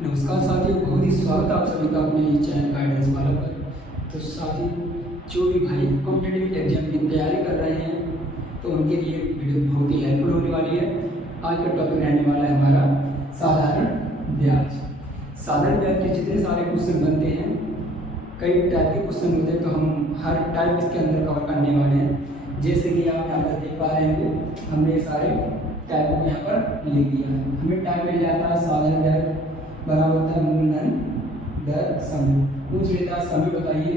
नमस्कार साथियों, बहुत ही स्वागत है आप सभी का अपने चैनल गाइडेंस वाला पर। तो साथियों, जो भी भाई कॉम्पिटिटिव एग्जाम की तैयारी कर रहे हैं तो उनके लिए वीडियो बहुत ही हेल्पफुल होने वाली है। आज का टॉपिक रहने वाला है हमारा साधारण ब्याज। साधारण ब्याज के जितने सारे क्वेश्चन बनते हैं, कई टाइप के क्वेश्चन होते हैं, तो हम हर टाइप इसके अंदर कवर करने वाले हैं। जैसे कि आप यहाँ पर देख पा रहे हैं, हमने सारे टाइप को यहाँ पर लिख दिया है। हमें टाइप मिल जाता है साधारण ब्याज बराबर होता है मूलधन दर समय। पूछ लेता है समय बताइए,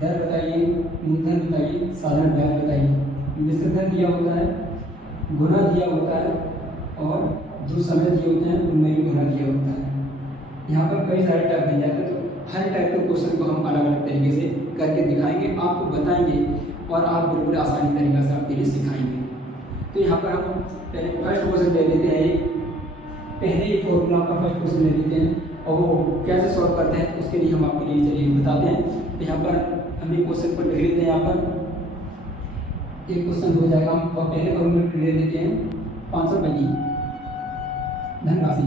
दर बताइए, मूलधन बताइए, साधारण ब्याज बताइए। मिश्र धन दिया होता है, गुना दिया होता है, और जो समय दिए होते हैं उनमें भी गुना दिया होता है। यहाँ पर कई सारे टाइप बन जाते हैं, तो हर टाइप के क्वेश्चन को हम अलग अलग तरीके से करके दिखाएंगे, आपको बताएंगे और आप बिल्कुल आसानी तरीके से आपके लिए सिखाएंगे। तो यहाँ पर हम पहले फर्स्ट क्वेश्चन ले लेते हैं। पहले ही फॉर्मूला का फर्स्ट क्वेश्चन ले लेते हैं और वो कैसे सॉल्व करते हैं उसके लिए हम आपके लिए चलिए बताते हैं। तो यहाँ पर हम एक क्वेश्चन को लिख लेते हैं। यहाँ पर एक क्वेश्चन हो जाएगा, हम पहले फॉर्मूला ले लेते हैं 500 रुपये की धनराशि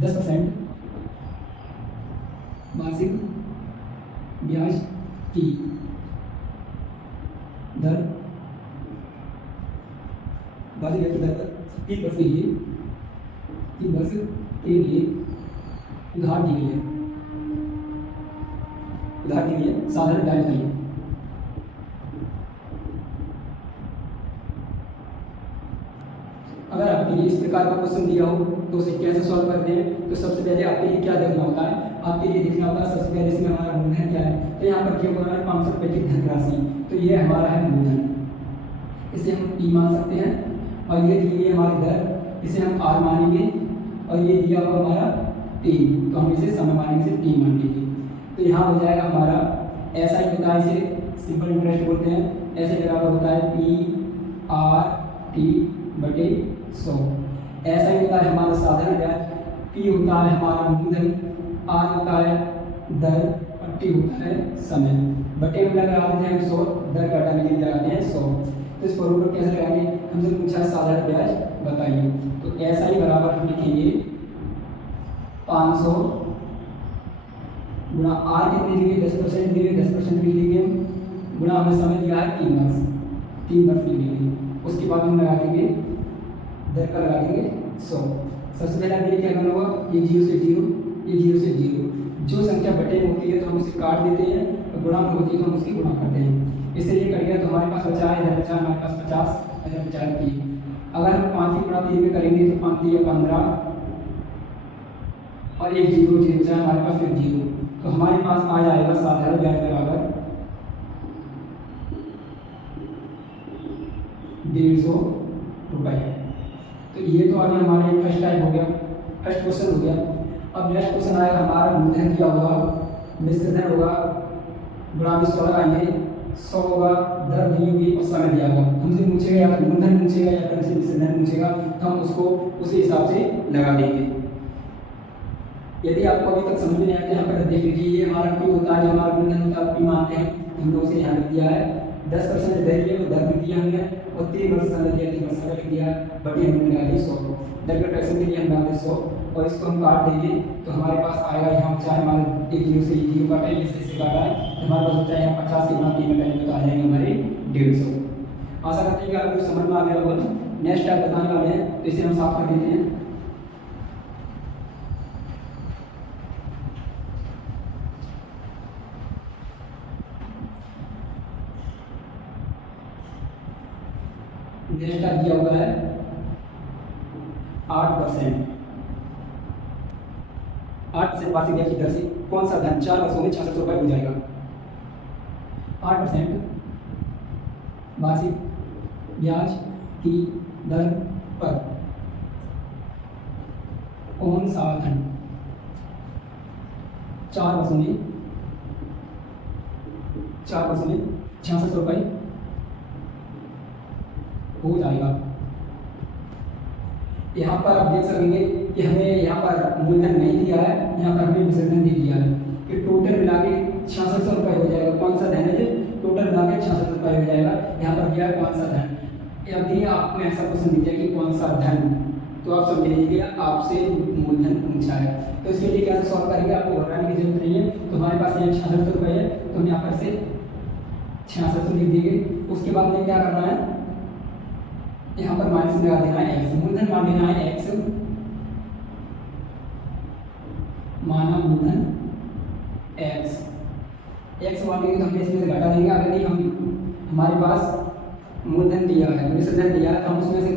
10% मासिक ब्याज की दर, मासिक ब्याज की दर पर 3 वर्ष के लिए 3 वर्ष के लिए उधार दी गई है। उधार दी गई है, साधारण ब्याज बताइए। अगर आपके लिए इस प्रकार का क्वेश्चन दिया हो तो उसे कैसे सॉल्व करते हैं, तो सबसे पहले आपके लिए क्या देखना होता है, आपके लिए देखना होता है सबसे पहले इसमें हमारा मूलधन क्या है। तो यहाँ पर क्या होगा, 500 रुपये की धनराशि, तो ये हमारा है मूलधन, इसे हम P मान सकते हैं। और ये दी गई हमारी दर, इसे हम R मानेंगे। और ये दिया हुआ हमारा T, तो हम इसे समय मानेंगे, इसे T मान लेंगे। तो यहाँ हो जाएगा हमारा ऐसा ही होता है, इसे सिंपल इंटरेस्ट बोलते हैं। ऐसे बराबर होता है P/R/T बटे 100। ऐसा ही होता है हमारा साधारण ब्याज। P होता है हमारा मूलधन, R होता है दर और T होता है समय। बटे में लगा देते हैं 100, दर घटाने के लिए लगाते हैं 100। तो इस फॉर्मूला को कैसे लगाएंगे, हमसे पूछा है साधारण ब्याज बताइए। तो ऐसा ही बराबर हम लिखेंगे 500 गुणा R कितने दी गई, 10% दी गई, 10% लिख लेंगे हम, गुणा हमें समय दिया है 3 वर्ष, 3 वर्ष लिख लेंगे। उसके बाद हम लगा देंगे दर का, लगा देंगे 100। सबसे पहले मेरे क्या करना होगा, ये 0 से 0, ये 0 से 0। जो संख्या बटे में होती है तो हम उसे काट देते हैं, और गुणा में होती है तो हम उसकी गुणा करते हैं। इसे ये करेंगे तो हमारे पास बचा है, इधर बचा हमारे पास 50, इधर बचा है 3। अगर हम 5 की गुणा 3 में करेंगे तो 5 3 15, और एक 0 बचा है हमारे पास, फिर 0। तो हमारे पास आ जाएगा साधारण ब्याज बराबर 150 रुपये। तो ये तो अभी हमारे फर्स्ट टाइप हो गया, फर्स्ट क्वेश्चन हो गया। अब नेक्स्ट क्वेश्चन आएगा हमारा मूलधन क्या होगा, मिश्र धन होगा, गुणा में 100 लगाएंगे, 100 होगा, दर दी होगी और समय दिया होगा। हमसे पूछेगा या मूलधन पूछेगा या फिर हमसे मिश्र धन पूछेगा, तो हम उसको उसी हिसाब से लगा देंगे। यदि आपको अभी तक समझ में नहीं आया, यहाँ पर देख लीजिए, ये हमारा P होता है, जो हमारा मूलधन होता है P मानते हैं, हम लोग उसे यहाँ लिख दिया है। 10% दर दिया, दर लिख दिया हमने, और 3 वर्ष समय दिया, 3 वर्ष समय लिख दिया, बटे हमने लगा दी 100। दर के पैसे के लिए हम लगा दें 100, और इसको हम काट देंगे तो हमारे पास आएगा, यहाँ चाहे हमारे एक 0 से 0 काटा है, इससे काटा है, तो हमारे पास बचा है यहाँ 50 की गुणा 3 में करेंगे तो आ जाएंगे हमारे 150। आशा करते हैं कि आपको समझ में आ गया होगा। नेक्स्ट टाइप बताने वाले हैं, तो इसे हम साफ कर देते हैं। नेक्स्ट टाइप दिया हुआ है 8%। 8% वार्षिक ब्याज की दर से कौन सा धन 4 वर्षों में 66 रुपये हो जाएगा। 8% वार्षिक ब्याज की दर पर कौन सा धन 4 वर्षों में 66 रुपये हो जाएगा। यहाँ पर आप देख सकेंगे कि हमें यहाँ पर मूलधन नहीं दिया है, यहाँ पर हमें मिश्र धन दे दिया है कि टोटल मिला के 6600 रुपये हो जाएगा। कौन सा धन है, टोटल मिला के 6600 रुपये हो जाएगा। यहाँ पर दिया है कौन सा धन, अब भी आपको ऐसा क्वेश्चन दिया कि कौन सा धन तो आप समझ लीजिए आपसे मूलधन पूछा है। तो इसके लिए कैसे सॉल्व करेंगे, आपको घबराने की जरूरत नहीं है। तो हमारे पास यहाँ 6600 रुपये है, तो हम यहाँ पर से 6600 लिख देंगे। उसके बाद में क्या करना है, यहाँ पर माइनस लगा देना है एक्स, मूलधन मान लेना है एक्स, माना मूलधन एक्स। एक्स मान लेंगे तो हम इसमें से घटा देंगे। अगर नहीं हम हमारे पास मूलधन दिया है, विसर्जन दिया है, तो हम उसमें से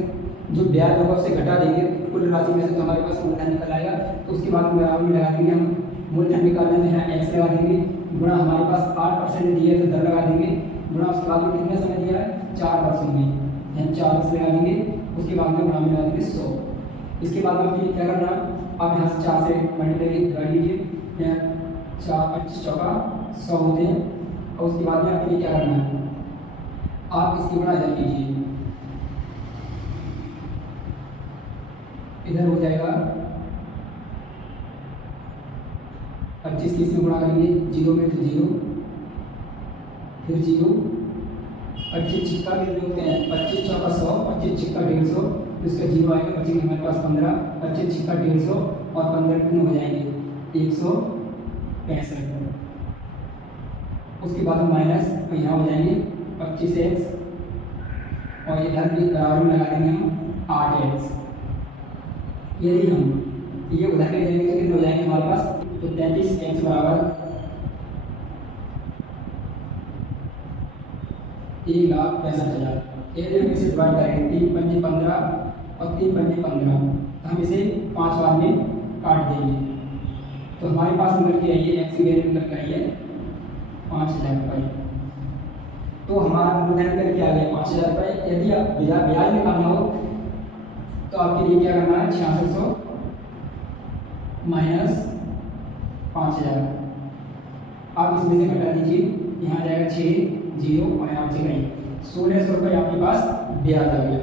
जो ब्याज होगा उससे घटा देंगे कुल राशि में से, तो हमारे पास मूलधन निकल आएगा। तो उसके बाद बराबर में लगा देंगे, हम मूलधन निकालने में यहाँ एक्स लगा देंगे, गुणा हमारे पास 8% दिया है तो 10 लगा देंगे, गुणा उसके बाद में कितने समय दिया है 4 वर्षों में, यहाँ 4 लगा देंगे। उसके बाद में गुणा में लगा देंगे 100। इसके बाद में आपके लिए क्या करना, आप यहाँ से 4 से मल्टीप्लाई कर लीजिए, यहाँ 4 25 चौका 100 होते हैं। और उसके बाद में आपके लिए क्या करना है, आप इसकी गुणा इधर कीजिए, इधर हो जाएगा 25 की इसमें गुणा करेंगे, 0 में तो 0, फिर 0, 25 छिक्का भी होते हैं, 25 चौका 100, 25 छिक्का 150, इसका 0 आएगा, बचेंगे हमारे पास 15, 25 छिक्का 150 और 15 कितने हो जाएंगे 165। उसके बाद माइनस तो यहाँ हो जाएंगे 25x और इधर भी बराबर में लगा देंगे हम 8x। यदि हम ये उधर ले जाएंगे तो कितने हो जाएंगे हमारे पास, तो 33x बराबर 1,65,000। यदि हम इसे डिवाइड करेंगे 3 पंजे 15 और 3 पंजे 15, तो हम इसे 5 बार में काट देंगे। तो हमारे पास निकल के आइए एक्स की वैल्यू निकल के आइए 5,000 रुपये। तो हमारा मूलधन करके आ गया 5,000 रुपये। यदि आप ब्याज निकालना हो तो आपके लिए क्या करना है, 6600 माइनस 5,000, आप इसमें से घटा दीजिए, यहाँ आ जाएगा 6 0 और यहाँ बचेगा 1600 रुपये आपके पास ब्याज आ गया।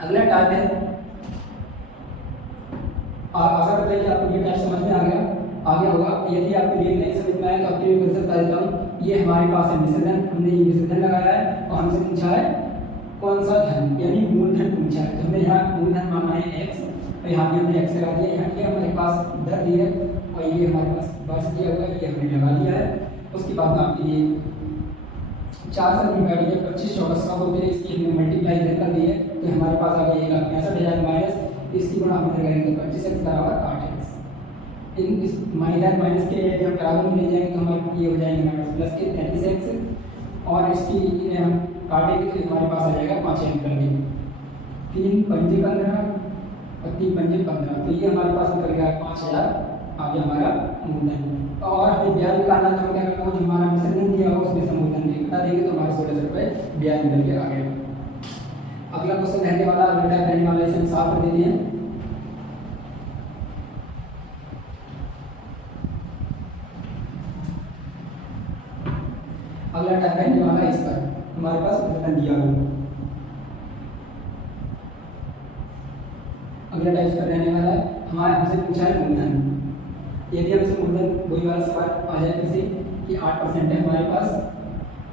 अगला टाइप है, आप आशा करते हैं कि आपको ये टाइप समझ में आ गया होगा। यदि आपके लिए नहीं समझ में आया तो आपके लिए फिर से बता देता हूँ। ये हमारे पास है विसर्जन, हमने ये विसर्जन लगाया है और हमसे पूछा है कौन सा धन, यानी मूलधन पूछा है। तो हमने यहाँ मूलधन माना है एक्स, और यहाँ भी हमने एक्स लगा दिया। यहाँ ये हमारे पास दर दी है और ये हमारे पास वर्ष दिया हुआ है, ये हमने लगा दिया है। उसके बाद में आपके लिए 4 से डिवाइड किया, 25 चौका 100 होते हैं, इसकी हमने मल्टीप्लाई इधर कर दी है, तो हमारे पास आ गया 1,65,000 माइनस इसकी गुणा हम इधर करेंगे 25x बराबर 8x। इस माइनस के यदि हम बराबर में ले जाएंगे तो हमारे ये हो जाएंगे माइनस प्लस के 33x, और इसकी हम काटेंगे तो हमारे पास आ जाएगा 5 निकल गई, 3 पंजे 15 और 3 पंजे 15, तो ये हमारे पास निकल गया 5,000 आ गया हमारा मूलधन। और हमें ब्याज निकालना तो हम क्या करते हैं, जो हमारा विसर्जन दिया होगा उसमें से मूलधन बता देंगे, तो हमारे 1600 रुपये ब्याज निकल के आ गया। अगला क्वेश्चन रहने वाला, अगला टाइप रहने वाला, इसे हम साफ कर देते हैं। अगला टाइप रहने वाला इस पर हमारे पास मूलधन दिया हुआ। अगला टाइप पर रहने वाला है, हमारे हमसे पूछा है मूलधन। यदि हमसे मूलधन वही वाला सवाल आ जाए जैसे कि 8% है हमारे पास,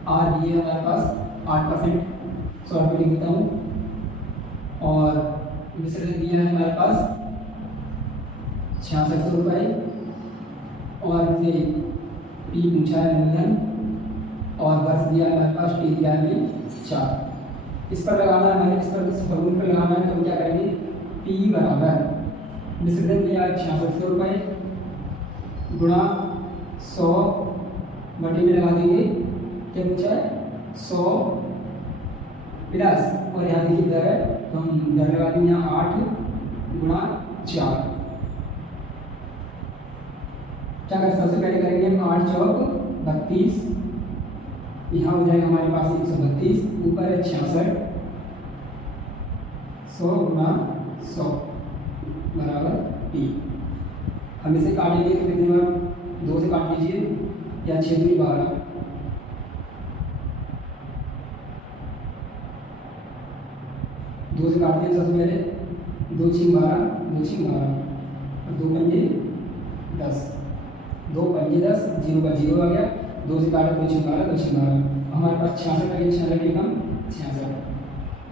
आर भी है हमारे पास 8%, 100 रुपये लिख देता हूँ, और विसर्जन दिया है हमारे पास 6600 रुपये, और हमसे पी पूछा है मूलधन, और वर्ष दिया है हमारे पास टी दिया है 4। इस पर लगाना है, हमें इस पर इस फॉर्मूले पर लगाना है, तो हम क्या करेंगे, पी बराबर विसर्जन दिया है 6600 रुपये गुणा 100 बटे में लगा देंगे, क्या पूछा है 100 प्लस, और यहाँ देखिए दर है तो हम दर लगा देंगे यहाँ 8 गुणा 4। क्या करें, सबसे पहले करेंगे हम 8 चौक 32, यहाँ हो जाएगा हमारे पास 132, ऊपर है 66, 100 गुणा 100 बराबर पी। हम इसे काटेंगे तो कितने बार, 2 से काट लीजिए, या 6 दूनी 12, 2 से काटते हैं सबसे पहले, 2 6 12, 2 6 12 और 2 पंजे 10, 2 पंजे 10, 0 का 0 आ गया, 2 से काटा 2 6 12, 2 6 12, हमारे पास 66 का 66 के कम 66,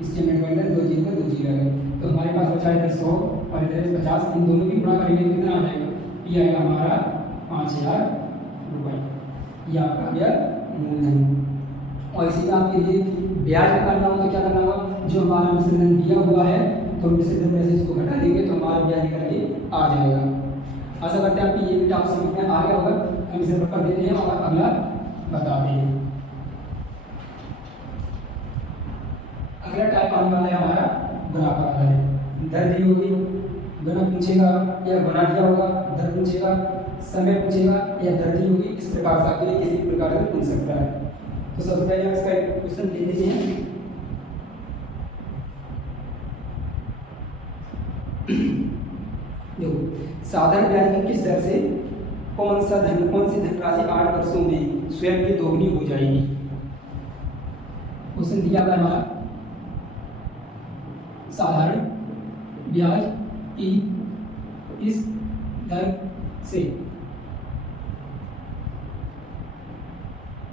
इसके मिनट बन गए 2 0 का 2 0 आ गया, तो हमारे पास बचा बचा इधर 100 और इधर 50, इन दोनों की गुणा करेंगे तो कितना आ जाएगा, ये आएगा हमारा 5000 रुपये। ये आपका आ गया मूलधन। और इसी में आपके लिए ब्याज निकालना हो तो क्या करना होगा, जो हमारा मिश्र धन दिया हुआ है तो मिश्र धन में से इसको घटा देंगे तो हमारा ब्याज करके आ जाएगा। आशा करते हैं आपकी ये भी आप समझ में आ गया होगा। हम इसे कर देते हैं और अगला बताते हैं। अगला टाइप आने वाला है हमारा गुणा का है। दर दी होगी, गुणा पूछेगा या गुणा दिया होगा, दर पूछेगा, समय पूछेगा या दर दी होगी। इस प्रकार से आपके लिए किसी भी प्रकार से पूछ सकता है। तो सबसे पहले हम इसका एक क्वेश्चन ले लेते हैं। देखो, साधारण ब्याज में किस दर से कौन सी धनराशि 8 वर्षों में स्वयं की दोगुनी हो जाएगी। क्वेश्चन दिया हुआ हमारा, साधारण ब्याज की किस दर से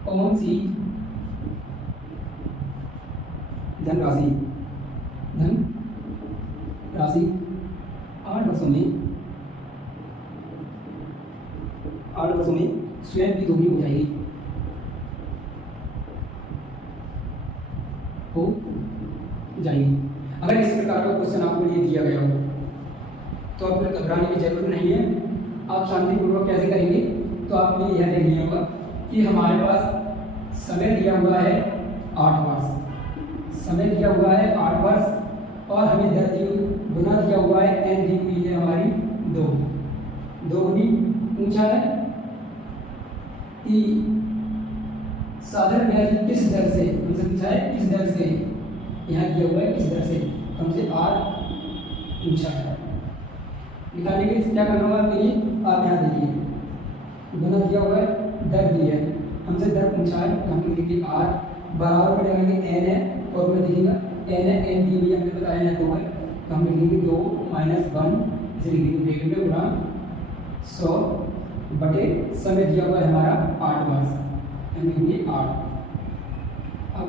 कौन सी धनराशि 8 वर्षों में स्वयं की दोगुनी हो जाएगी, अगर इस प्रकार का क्वेश्चन आपको लिए दिया गया हो तो आपको घबराने की जरूरत नहीं है। आप शांतिपूर्वक कैसे करेंगे, तो आपने यह देख लिया होगा कि हमारे पास समय दिया हुआ है 8 वर्ष, समय दिया हुआ है 8 वर्ष और हमें दर दी गुना दिया हुआ है n दी हुई है हमारी 2 दोगुनी। पूछा है कि साधारण ब्याज की किस दर से, हमसे पूछा है किस दर से, यहाँ दिया हुआ है किस दर से, हमसे r पूछा है। निकालने के लिए क्या करना होगा आपके लिए, आप यहाँ देखिए गुना दिया हुआ है, दर दी है, हमसे दर पूछा है तो हम लिखेंगे r बराबर में लगाएंगे n है और मैं देखिएगा n है, n दी हुई हमने बताया है 2 है तो हम लिखेंगे 2 - 1 इसे लिखेंगे गुणा 100 बटे समय दिया हुआ है हमारा 8 वर्ष, हम लिखेंगे 8। अब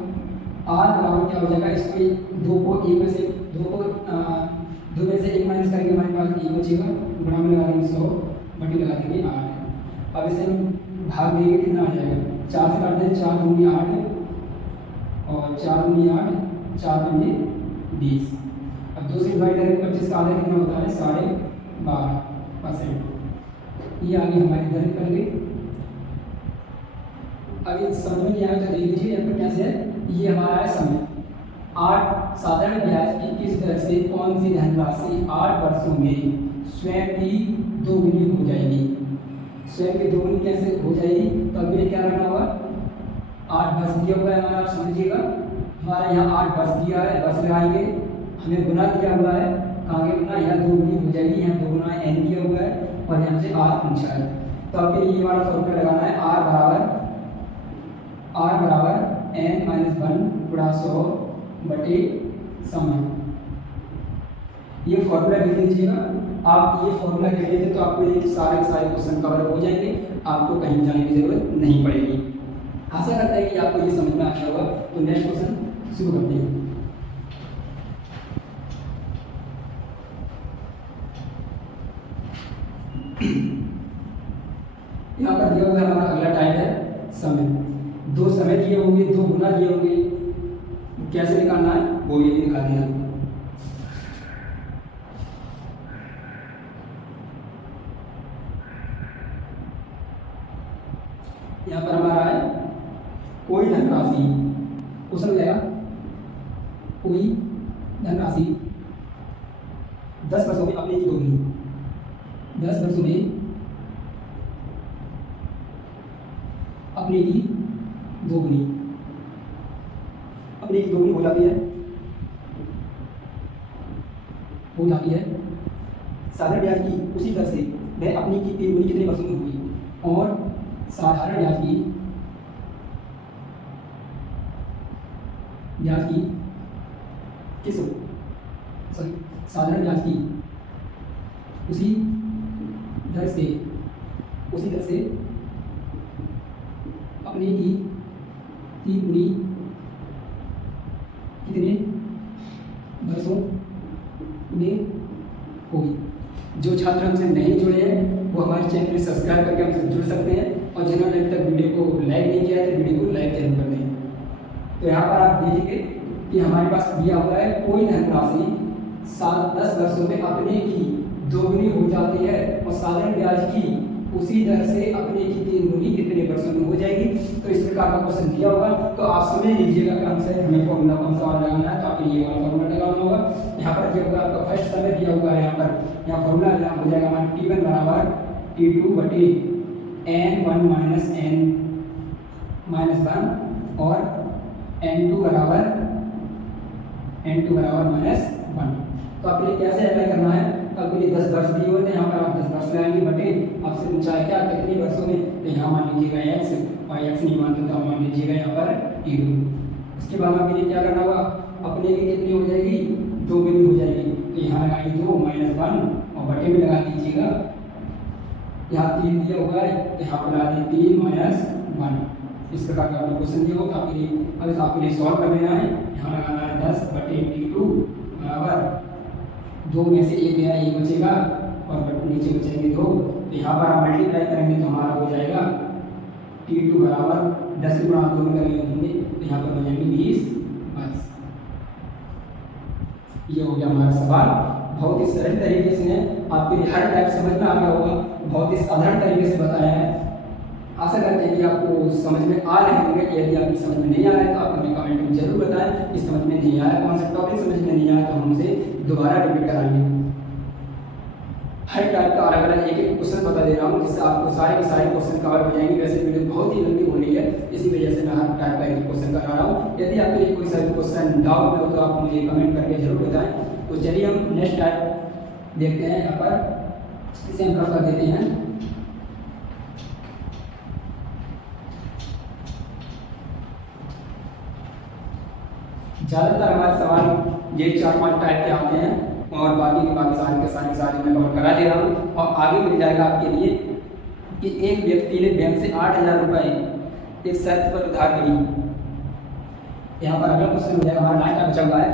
r बराबर क्या हो जाएगा, इसके 2 को 1 में से 2 में से 1 माइनस करेंगे, हमारे पास 1 बचेगा, गुणा में लगा देंगे 100 बटे लगा देंगे 8। अब इसे हम भाग देंगे कितना आ जाएगा, 4 से काट दें, 4 दूनी 8 और 4 दूनी 8, 4 दूनी 20। अब 2 से डिवाइड करेंगे 25 का आधा कितना होता है 12.5%। ये आगे हमारी दर निकल गई। अब ये समझ में नहीं आया तो देख लीजिए यहाँ पर कैसे है, ये हमारा है समय 8 साधारण ब्याज की किस दर से कौन सी धनराशि 8 वर्षों में स्वयं की दोगुनी हो जाएगी। स्वयं की दोगुनी कैसे हो जाएगी, तो अभी क्या रखना होगा, 8 वर्ष दिया हुआ है हमारा, आप समझिएगा हमारा यहाँ 8 वर्ष दिया है, वर्ष लगाएंगे, हमें गुना दिया हुआ है, कहाँ के गुना, यहाँ दोगुनी हो जाएगी, यहाँ 2 गुना n दिया हुआ है और यहाँ से r पूछा है। तो आपके लिए ये वाला फॉर्मूला लगाना है, r बराबर n - 1 गुणा 100 बटे समय। ये फॉर्मूला लिख लीजिएगा, आप ये फॉर्मूला लिख लेते तो आपको ये सारे क्वेश्चन कवर हो जाएंगे, आपको कहीं जाने की जरूरत नहीं पड़ेगी। आशा करता है कि आपको ये समझ में आ गया होगा। तो नेक्स्ट क्वेश्चन शुरू करते हैं। यहाँ पर दिया हुआ है हमारा अगला टाइप है समय। 2 समय दिए होंगे, 2 गुना दिए होंगे, कैसे निकालना है वो ये निकाल दिया। यहाँ पर हमारा है कोई धनराशि, क्वेश्चन मिलेगा कोई धनराशि 10 वर्षों में अपने की दोगुनी, 10 वर्षों में अपने की दोगुनी, अपने की दोगुनी हो जाती है साधारण ब्याज की उसी दर से वह अपनी की 3 गुनी कितने वर्षों में हुई। और साधारण ब्याज की साधारण ब्याज की उसी दर से अपने की 3 गुनी कितने वर्षों में होगी। जो छात्र हमसे नहीं जुड़े हैं वो हमारे चैनल को सब्सक्राइब करके हमसे जुड़ सकते हैं, और जिन्होंने अभी तक वीडियो को लाइक नहीं किया है तो वीडियो को लाइक जरूर कर दें। तो यहाँ पर आप देखेंगे कि हमारे पास दिया हुआ है कोई धनराशि 7-10 वर्षों में अपने की दोगुनी हो जाती है और साधारण ब्याज की उसी दर से अपने की 3 गुनी कितने वर्षों में हो जाएगी। तो इस प्रकार का क्वेश्चन दिया होगा, तो आप समझ लीजिएगा कि हमसे हमें फॉर्मूला कौन सा लगाना है। तो आपको ये वाला फॉर्मूला लगाना होगा। यहाँ पर दिया होगा आपका फर्स्ट समय दिया हुआ है, यहाँ फॉर्मूला हो जाएगा हमारा T1 बराबर T2 बटे N1 माइनस N-1 और N2 बराबर -1। तो आपके लिए कैसे अप्लाई करना है, आपके लिए 10 वर्ष दिए होते हैं, यहाँ पर आप 10 वर्ष लगाएंगे बटे आपसे पूछा है क्या कितने वर्षों में, तो यहाँ मान लीजिएगा x और x नहीं मानते तो मान लीजिएगा यहाँ पर T2। उसके बाद आपके लिए क्या करना होगा, अपने की कितनी हो जाएगी, 2 गुनी हो जाएगी, तो यहाँ लगाएंगे 2 -1 और बटे में लगा दीजिएगा, यहाँ 3 दिया हुआ है तो यहाँ पर लगा दीजिए 3 -1। इस प्रकार का आपको क्वेश्चन दिया हो तो आपके लिए सॉल्व कर लेना है। यहाँ लगाना है 10 बटे T2 बराबर 2 में से 1 गया 1 बचेगा और नीचे बचेंगे 2, तो यहाँ पर आप मल्टीप्लाई करेंगे तो हमारा हो जाएगा T2 बराबर 10 गुणा 2 करेंगे तो यहाँ पर हो जाएंगे 20 वर्ष। ये हो गया हमारा सवाल। बहुत ही सरल तरीके से आपके लिए हर टाइप समझ में आ गया होगा, बहुत ही साधारण तरीके से बताया है। आशा करते हैं कि आपको समझ में आ रहे होंगे। यदि आपकी समझ में नहीं आ रहा है तो आप हमें कमेंट में जरूर बताएं कि समझ में नहीं आया, कौन सा टॉपिक समझ में नहीं आया, तो हम उसे दोबारा रिपीट कराएंगे। हर टाइप का अलग अलग एक क्वेश्चन बता दे रहा हूँ जिससे आपको सारे के सारे क्वेश्चन कवर हो जाएंगे। वैसे वीडियो बहुत ही लंबी हो रही है, इसी वजह से मैं हर टाइप का एक क्वेश्चन करा रहा हूँ। यदि आपके लिए कोई सा क्वेश्चन डाउट में हो तो आप मुझे कमेंट करके जरूर बताएं। तो चलिए हम नेक्स्ट टाइप देखते हैं। यहाँ पर इसे हम कर देते हैं। ज़्यादातर हमारे सवाल ये 4-5 टाइप के आते हैं और बाकी के सारे मैं कवर करा दे रहा हूँ। और आगे मिल जाएगा आपके लिए कि एक व्यक्ति ने बैंक से 8,000 रुपये एक शर्त पर उधार ली। यहाँ पर अगला क्वेश्चन हो जाएगा हमारा लास्ट बचा हुआ है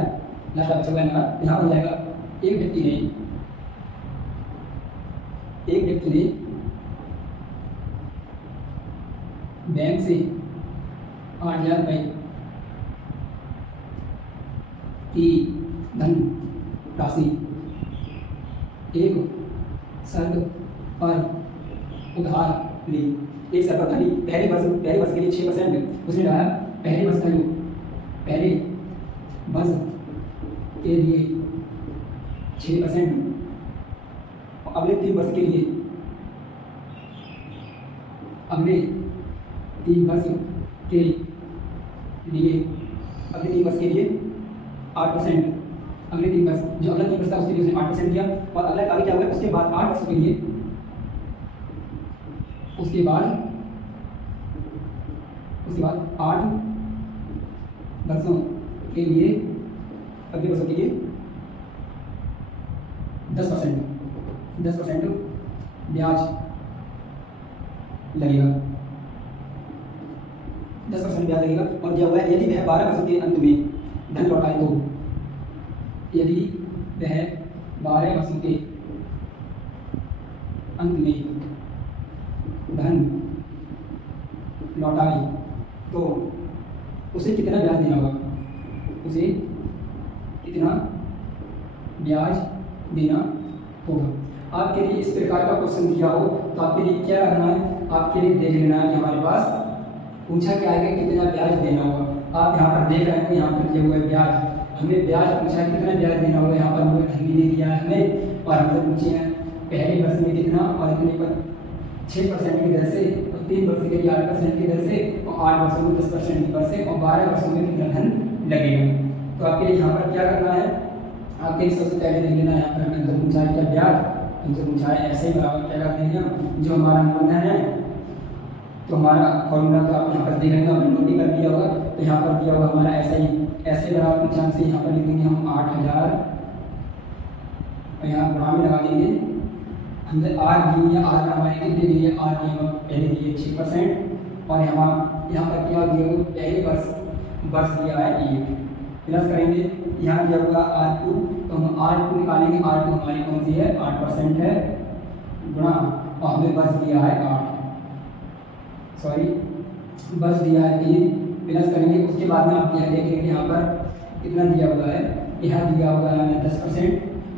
यहाँ हो जाएगा एक व्यक्ति ने बैंक से 8,000 रुपये की धन राशि एक शर्त पर उधार ली। एक शर्त पर पहले वर्ष के लिए 6% उसने डाला। पहले वर्ष के लिए 6% और अगले 3 वर्ष के लिए 8%। अगले 3 वर्ष जो अगला 3 वर्ष था उसके लिए उसने 8% दिया। और अगला आगे क्या हुआ उसके बाद 8 वर्षों के लिए उसके बाद 8 वर्षों के लिए अगले वर्षों के लिए 10% ब्याज लगेगा। 10% ब्याज लगेगा। और क्या हुआ है यदि वह 12 वर्षों के अंत में धन लौटाए तो, यदि वह 12 वर्षों के अंत में धन लौटाए तो उसे कितना ब्याज देना होगा, उसे कितना ब्याज देना होगा। आपके लिए इस प्रकार का क्वेश्चन दिया हो तो आपके लिए क्या करना है, आपके लिए देख लेना है कि हमारे पास पूछा क्या है कितना ब्याज देना होगा। आप यहाँ पर देख रहे हैं यहाँ पर दिया हुआ है ब्याज, हमें ब्याज पूछा है कितना ब्याज देना होगा। यहाँ पर हमें धन भी दे दिया है हमें और हमसे पूछे हैं पहले वर्ष में कितना और इतने पर 6% की दर से और 3 वर्ष के लिए 8% की दर से और 8 वर्षों में 10% की दर से और 12 वर्षों में कितना धन लगेगा। तो आपके लिए यहाँ पर क्या करना है, आपके लिए सबसे पहले देख लेना है यहाँ पर हमसे पूछा है क्या ब्याज, हमसे पूछा है ऐसे ही बराबर क्या करते हैं जो हमारा मूलधन है। तो हमारा फॉर्मूला तो आप यहाँ पर देख रहे हैं हमने नोट ही कर दिया होगा। तो यहाँ पर दिया होगा हमारा ऐसे बराबर निशान से यहाँ पर लिख देंगे हम 8,000 और यहाँ गुणा में लगा देंगे। हमने आर दी हुई है, आर हमारे कितने दिए, आर दिए पहले दिए 6% और यहाँ पर क्या दिया हुआ पहले वर्ष दिया है 1 प्लस करेंगे। यहाँ दिया होगा R2 तो हम R2 निकालेंगे। R2 हमारी कौन सी है, 8% है, गुणा, और हमें बस दिया है 8, सॉरी बस दिया है 3, प्लस करेंगे। उसके बाद में आप यह देखेंगे यहाँ पर कितना दिया हुआ है, यह दिया हुआ है हमें 10%,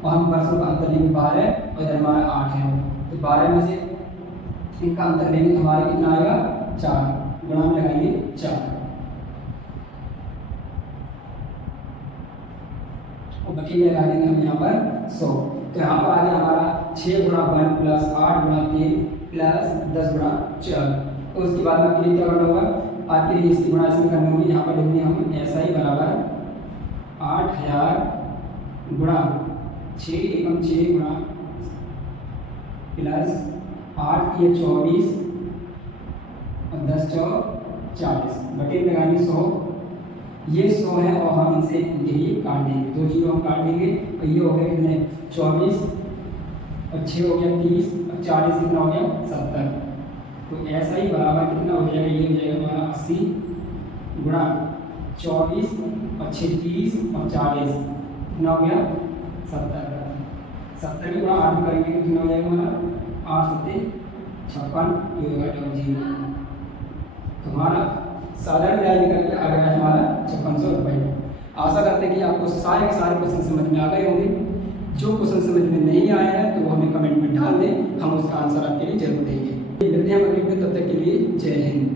और हम बसों का अंतर लेंगे 12 और इधर हमारा 8 है, तो 12 में से इनका अंतर लेंगे तो हमारा कितना आएगा 4, गुणा में लगाएंगे 4, और बाकी लगा देंगे हम यहाँ पर 100। तो यहाँ पर आ गया हमारा 6 गुणा 1 प्लस 8 गुणा 3 प्लस 10 गुणा 4। तो उसके बाद में आपके लिए क्या करना होगा, आपके लिए इसकी गुणा इसमें करनी होगी। यहाँ पर लिखेंगे हम ऐसा ही बराबर 8000 गुणा 6 एकम 6 गुणा प्लस 8 ये 24 और 10 चौक 40, बटे लगाएंगे 100, ये 100 है और हम इनसे इनके लिए काट देंगे, 2 जीरो हम काट देंगे, और ये हो गया कितने 24 और 6 हो गया 30 और 40 कितना हो गया 70। तो ऐसा ही बराबर कितना हो जाएगा, ये हो जाएगा हमारा 80 गुणा 24 और 6 30 और 40 कितना हो गया 70। 70 के गुणा 8 करेंगे तो कितना हो जाएगा हमारा 8 सत्ते 56, ये होगा डबल जीरो। तो हमारा साधारण ब्याज निकल के आ गया है हमारा 5600 रुपये। आशा करते हैं कि आपको सारे के सारे क्वेश्चन समझ में आ गए होंगे। जो क्वेश्चन समझ में नहीं आया है तो वो हमें कमेंट में डाल दें, हम उसका आंसर आपके लिए जरूर देंगे। मिलते हैं अगली वीडियो, तब तक के लिए जय हिंद।